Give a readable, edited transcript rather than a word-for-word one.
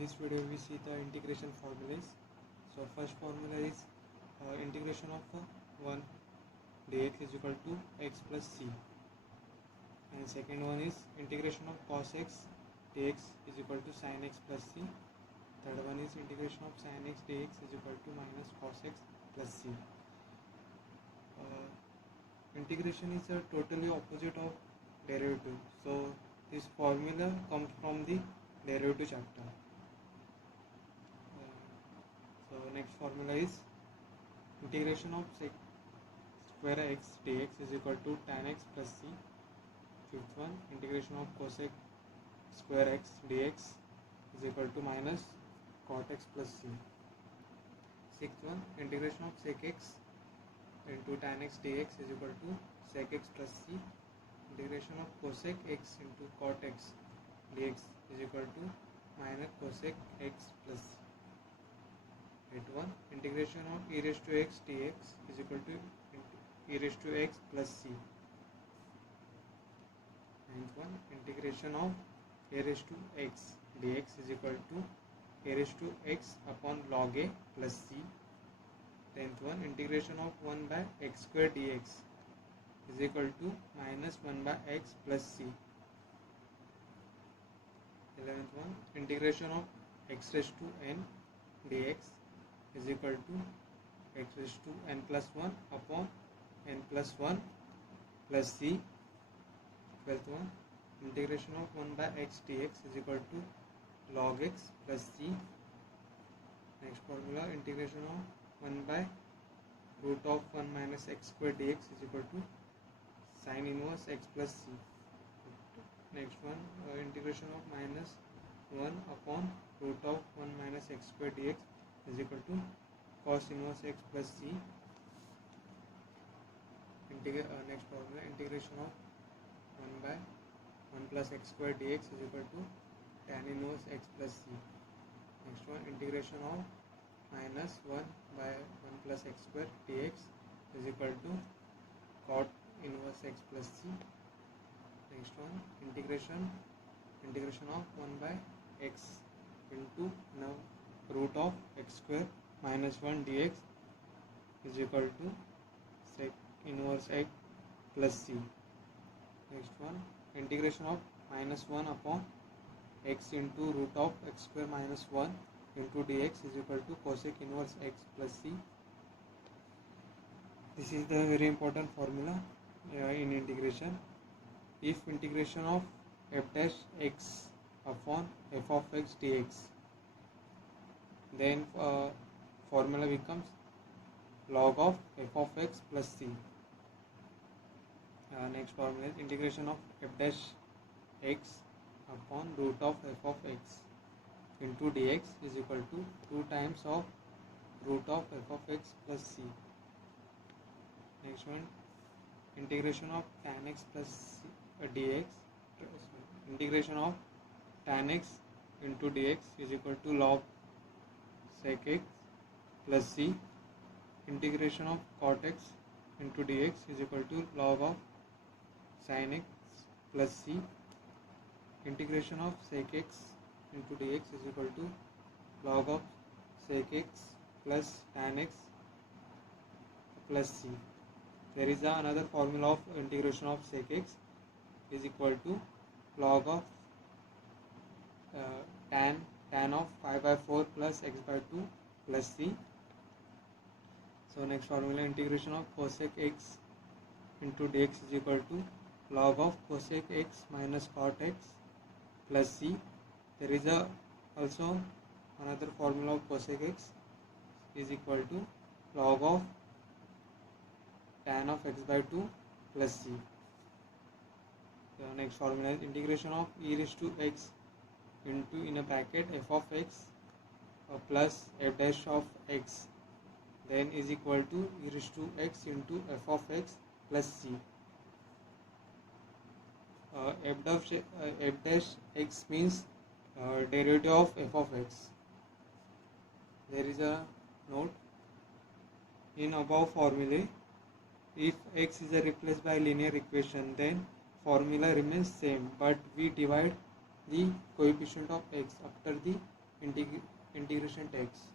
this video we see the integration formulas. So first formula is integration of 1 dx is equal to x plus c, and second one is integration of cos x dx is equal to sin x plus c. Third one is integration of sin x dx is equal to minus cos x plus c. Integration is a totally opposite of derivative, so this formula comes from the derivative chapter. So next formula is integration of square x dx is equal to tan x plus c. Fifth one, integration of cosec square x dx is equal to minus cot x plus c. Sixth one, integration of sec x into tan x dx is equal to sec x plus c. Integration of cosec x into cot x dx is equal to minus cosec x plus c. Eighth one, integration of e raised to x dx is equal to e raised to x plus c. Ninth one, integration of a raised to x dx is equal to a raised to x upon log a plus c. Tenth one, integration of 1 by x square dx is equal to minus 1 by x plus c. 11th one, integration of x raised to n dx is equal to x raised to n plus 1 upon n plus 1 plus c. 12th one, integration of 1 by x dx is equal to log x plus c. Next formula, integration of 1 by root of 1 minus x square dx is equal to sin inverse x plus c. Next one, integration of minus 1 upon root of 1 minus x square dx is equal to cos inverse x plus c. Next formula, integration of 1 by 1 plus x square dx is equal to tan inverse x plus c. Next one, integration of minus 1 by 1 plus x square dx is equal to cot inverse x plus c. Next one, integration of 1 by x into now root of x square minus 1 dx is equal to sec inverse x plus c. Next one, integration of minus 1 upon x into root of x square minus 1 into dx is equal to cosec inverse x plus c. This is the very important formula in integration. If integration of f dash x upon f of x dx, then formula becomes log of f of x plus c. Next formula is integration of f dash x upon root of f of x into dx is equal to 2 times of root of f of x plus c. Next one, integration of tan x plus c, dx, integration of tan x into dx is equal to log sec x plus c. Integration of cot x into dx is equal to log of sin x plus c. Integration of sec x into dx is equal to log of sec x plus tan x plus c. There is another formula of integration of sec x is equal to log of tan of 5 by 4 plus x by 2 plus c. So next formula, integration of cosec x into dx is equal to log of cosec x minus cot x plus c. There is also another formula of cosec x is equal to log of tan of x by 2 plus c. The next formula is integration of e raised to x into in a bracket f of x plus f dash of x, then is equal to e raised to x into f of x plus c. F dash x means derivative of f of x. There is a note in above formulae. If x is replaced by linear equation, then formula remains same, but we divide the coefficient of x after the integ- integration takes.